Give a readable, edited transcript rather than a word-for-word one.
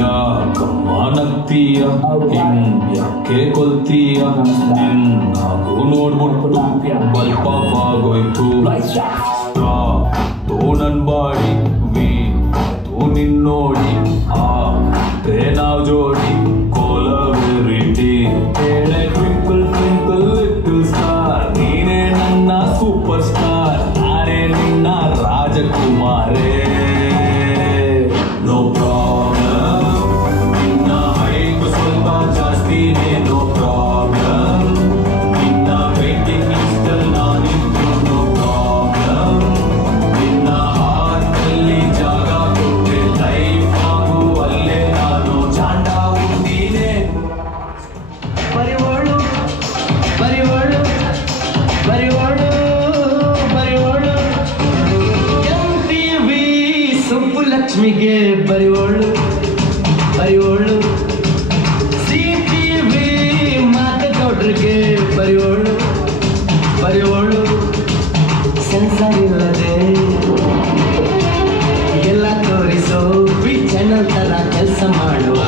ಯಾಕಮ್ಮನಗ್ತೀಯ ಯಾಕೆ ಕೊಲ್ತೀಯ ನಿನ್ನಾಗೂ ನೋಡ್ಬಿಟ್ಟು ಬಲ್ಪವಾಗೋಯ್ತು ನನ್ ಬಾಡಿ ವೀತು ನಿನ್ನೋಡಿ ನಾವ್ ಜೋಡಿ ಕೋಲವೆರಿಟಿ ಹೇಳೆ ಟ್ವಿಂಕಲ್ ಟ್ವಿಂಕಲ್ ಲಿಟಲ್ ಸ್ಟಾರ್ ನೀನೇ ನನ್ನ ಸೂಪರ್ ಸ್ಟಾರ್ ನಾನೇ ನಿನ್ನ ರಾಜಕುಮಾರೇ ನೋ ಪ್ರಾಬ್ಲಮ್ ನಿನ್ನ ಹೈಟ್ ಸ್ವಲ್ಪ ಜಾಸ್ತಿನೇ ನೋ ಪ್ರಾಬ್ಲಮ್ ನಿನ್ನ ವೈಟಿಂಗ್ ಲಿಸ್ಟಲ್ಲಿ ನಾನಿದ್ದು ನೋ ಪ್ರಾಬ್ಲಮ್ ನಿನ್ನ ಹಾರ್ಟಲ್ಲಿ ಜಾಗ ಕೊಟ್ಟೆ ಲೈಫ್ ಆಗುವಲ್ಲೇ ನಾನು ಚಾಂಡ ಹುಟ್ಟಿದೆ ಬರಿವೋಳು ಬರಿವೋಳು ಬರಿವೋಳು ಬರಿವೋಳು MTV ಸುಬ್ಬುಲಕ್ಷ್ಮಿಗೆ ಬರಿವೋಳು ಬರಿವೋಳು CTV ಮಾತೇಗೌಡ್ರಿಗೆ ಬರಿವೋಳು ಬರಿವೋಳು ಸೆನ್ಸರ್ ಇಲ್ಲದೆ ಎಲ್ಲ ತೋರಿಸೋ ವಿ ಚಾನಲ್ ತರ ಕೆಲಸ ಮಾಡುವ